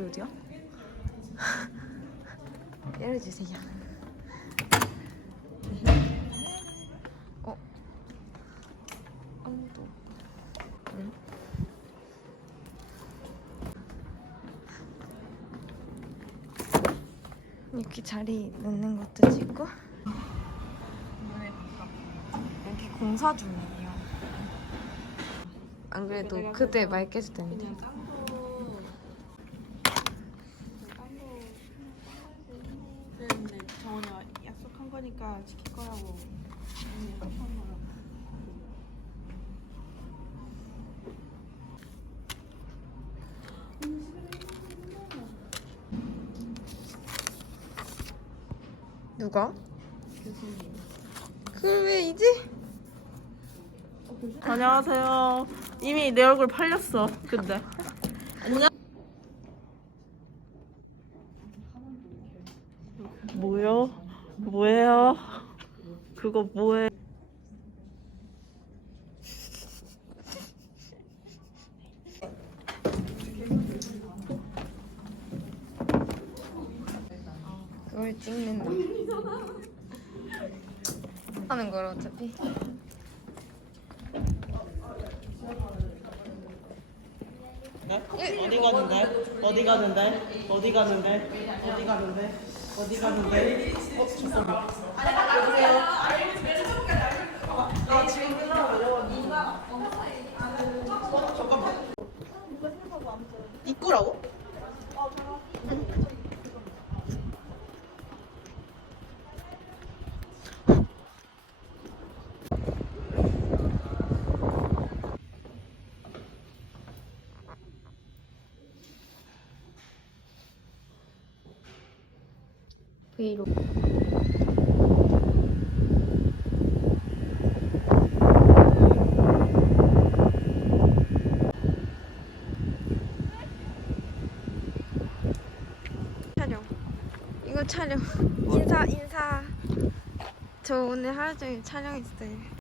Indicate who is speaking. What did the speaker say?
Speaker 1: 여기 어디야? 열어주세요. 어? 아무도. 응? 이렇게 자리 넣는 것도 찍고. 여기 공사 중이에요. 안 그래도 그때 텐데.
Speaker 2: 그랬는데 거니까 지킬 거라고
Speaker 1: 누가? 그걸 왜 이제?
Speaker 2: 안녕하세요 이미 내 얼굴 팔렸어 근데 안녕 뭐요? 뭐예요? 그거 뭐해?
Speaker 1: 그걸 찍는다. 하는 걸 어차피.
Speaker 2: 어디 가는데? 어디 가는데? 어디 가는데? 어디 가는데? 어디 가는데? 어, 잠깐만. 입구라고?
Speaker 1: 브이로그. 촬영. 이거 촬영. 인사 인사. 저 오늘 하루 종일 촬영했어요.